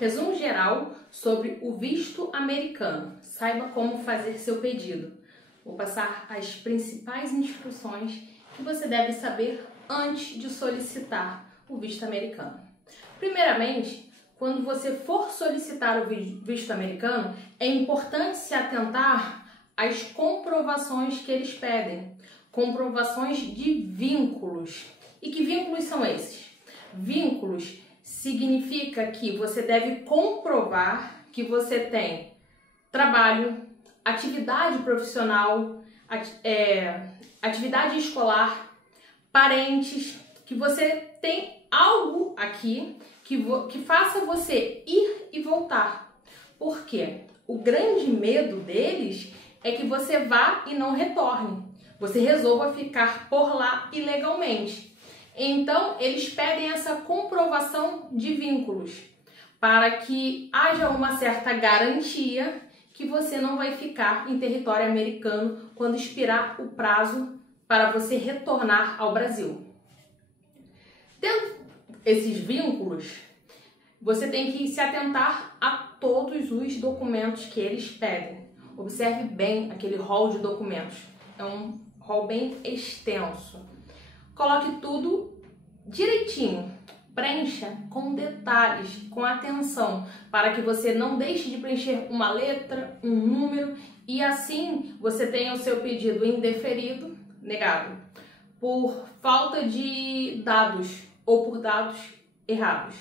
Resumo geral sobre o visto americano. Saiba como fazer seu pedido. Vou passar as principais instruções que você deve saber antes de solicitar o visto americano. Primeiramente, quando você for solicitar o visto americano, é importante se atentar às comprovações que eles pedem. Comprovações de vínculos. E que vínculos são esses? Vínculos significa que você deve comprovar que você tem trabalho, atividade profissional, atividade escolar, parentes, que você tem algo aqui que faça você ir e voltar. Por quê? O grande medo deles é que você vá e não retorne. Você resolva ficar por lá ilegalmente. Então, eles pedem essa comprovação de vínculos para que haja uma certa garantia que você não vai ficar em território americano quando expirar o prazo para você retornar ao Brasil. Tendo esses vínculos, você tem que se atentar a todos os documentos que eles pedem. Observe bem aquele rol de documentos. É um rol bem extenso. Coloque tudo direitinho. Preencha com detalhes, com atenção, para que você não deixe de preencher uma letra, um número e assim você tenha o seu pedido indeferido, negado, por falta de dados ou por dados errados.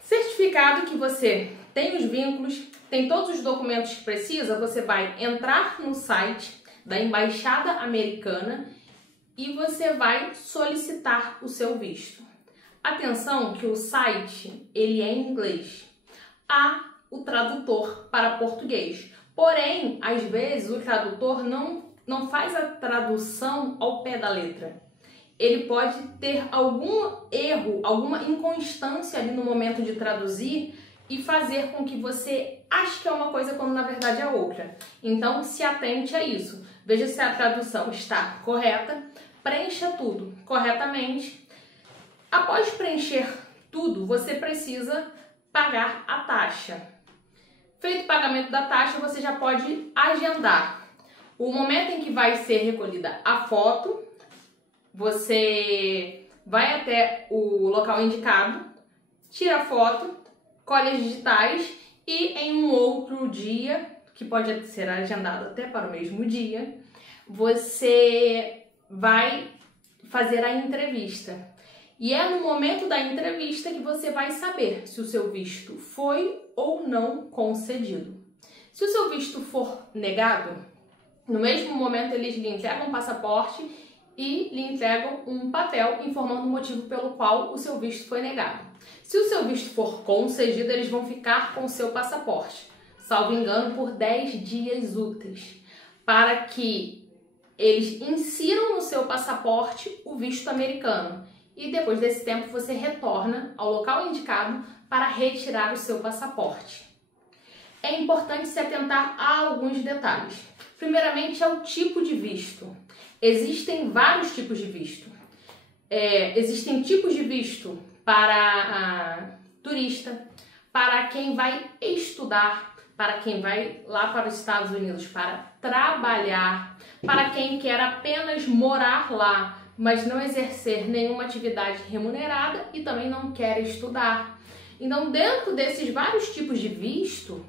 Certificado que você tem os vínculos, tem todos os documentos que precisa, você vai entrar no site da Embaixada Americana e você vai solicitar o seu visto. Atenção que o site ele é em inglês. Há o tradutor para português. Porém, às vezes o tradutor não faz a tradução ao pé da letra. Ele pode ter algum erro, alguma inconstância ali no momento de traduzir e fazer com que você ache que é uma coisa quando na verdade é outra. Então, se atente a isso. Veja se a tradução está correta, preencha tudo corretamente. Após preencher tudo, você precisa pagar a taxa. Feito o pagamento da taxa, você já pode agendar o momento em que vai ser recolhida a foto. Você vai até o local indicado, tira a foto, colhe as digitais e em um outro dia, que pode ser agendado até para o mesmo dia, você vai fazer a entrevista. E é no momento da entrevista que você vai saber se o seu visto foi ou não concedido. Se o seu visto for negado, no mesmo momento eles lhe entregam um passaporte e lhe entregam um papel informando o motivo pelo qual o seu visto foi negado. Se o seu visto for concedido, eles vão ficar com o seu passaporte, salvo engano, por 10 dias úteis, para que eles insiram no seu passaporte o visto americano. E depois desse tempo você retorna ao local indicado para retirar o seu passaporte. É importante se atentar a alguns detalhes. Primeiramente é o tipo de visto. Existem vários tipos de visto. Existem tipos de visto para turista, para quem vai estudar, para quem vai lá para os Estados Unidos para trabalhar, para quem quer apenas morar lá, mas não exercer nenhuma atividade remunerada e também não quer estudar. Então, dentro desses vários tipos de visto,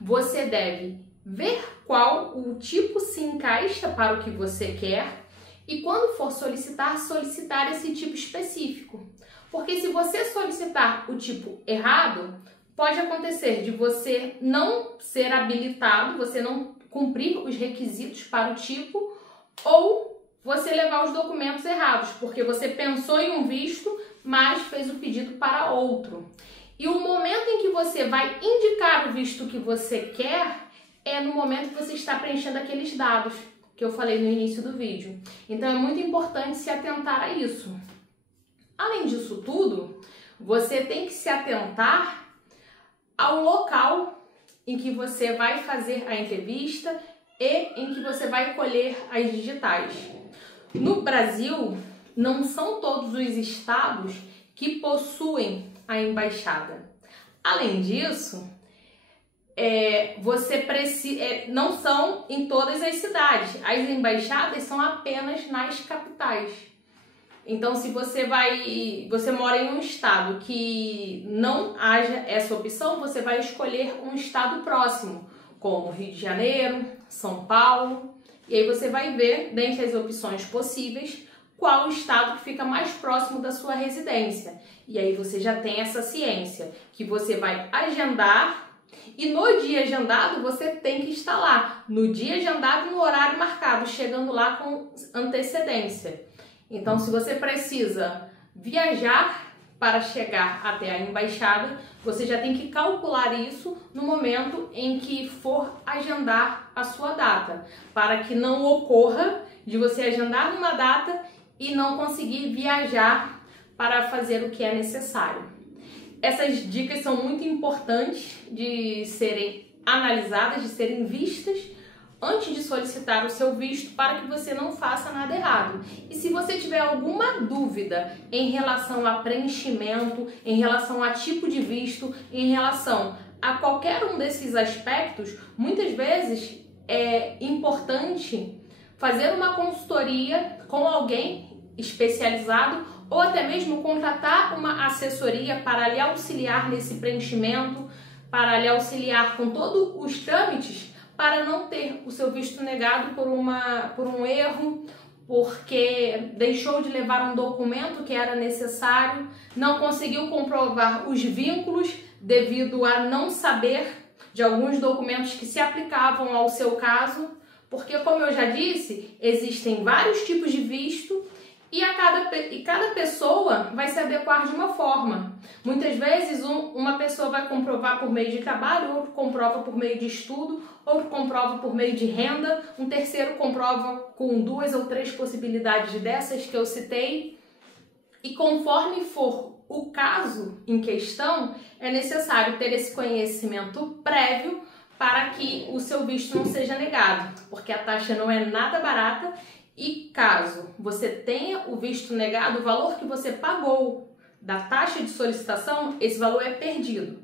você deve ver qual o tipo se encaixa para o que você quer e quando for solicitar esse tipo específico. Porque se você solicitar o tipo errado, pode acontecer de você não ser habilitado, você não cumprir os requisitos para o tipo ou você levar os documentos errados, porque você pensou em um visto, mas fez o pedido para outro. E o momento em que você vai indicar o visto que você quer é no momento que você está preenchendo aqueles dados que eu falei no início do vídeo. Então é muito importante se atentar a isso. Além disso tudo, você tem que se atentar ao local em que você vai fazer a entrevista e em que você vai colher as digitais. No Brasil, não são todos os estados que possuem a embaixada. Além disso, você precisa, não são em todas as cidades, as embaixadas são apenas nas capitais. Então, se você mora em um estado que não haja essa opção, você vai escolher um estado próximo, como Rio de Janeiro, São Paulo, e aí você vai ver, dentre as opções possíveis, qual o estado que fica mais próximo da sua residência. E aí você já tem essa ciência, que você vai agendar, e no dia agendado você tem que estar lá, no dia agendado, no horário marcado, chegando lá com antecedência. Então, se você precisa viajar para chegar até a embaixada, você já tem que calcular isso no momento em que for agendar a sua data, para que não ocorra de você agendar uma data e não conseguir viajar para fazer o que é necessário. Essas dicas são muito importantes de serem analisadas, de serem vistas antes de solicitar o seu visto, para que você não faça nada errado. E se você tiver alguma dúvida em relação a preenchimento, em relação a tipo de visto, em relação a qualquer um desses aspectos, muitas vezes é importante fazer uma consultoria com alguém especializado ou até mesmo contratar uma assessoria para lhe auxiliar nesse preenchimento, para lhe auxiliar com todos os trâmites, para não ter o seu visto negado por um erro, porque deixou de levar um documento que era necessário, não conseguiu comprovar os vínculos devido a não saber de alguns documentos que se aplicavam ao seu caso, porque, como eu já disse, existem vários tipos de visto e cada pessoa vai se adequar de uma forma. Muitas vezes uma pessoa vai comprovar por meio de trabalho, outro comprova por meio de estudo, outro comprova por meio de renda, um terceiro comprova com 2 ou 3 possibilidades dessas que eu citei. E conforme for o caso em questão, é necessário ter esse conhecimento prévio para que o seu visto não seja negado, porque a taxa não é nada barata. E caso você tenha o visto negado, o valor que você pagou da taxa de solicitação, esse valor é perdido.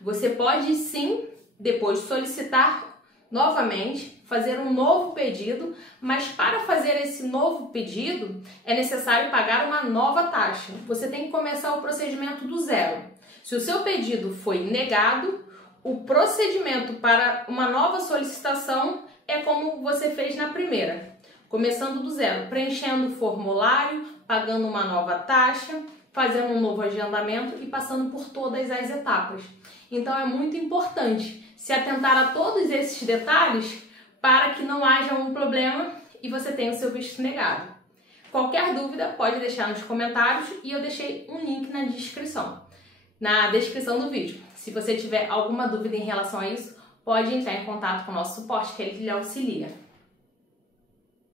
Você pode sim, depois solicitar novamente, fazer um novo pedido, mas para fazer esse novo pedido é necessário pagar uma nova taxa. Você tem que começar o procedimento do zero. Se o seu pedido foi negado, o procedimento para uma nova solicitação é como você fez na primeira. Começando do zero, preenchendo o formulário, pagando uma nova taxa, fazendo um novo agendamento e passando por todas as etapas. Então é muito importante se atentar a todos esses detalhes para que não haja um problema e você tenha o seu visto negado. Qualquer dúvida pode deixar nos comentários e eu deixei um link na descrição do vídeo. Se você tiver alguma dúvida em relação a isso, pode entrar em contato com o nosso suporte que ele lhe auxilia.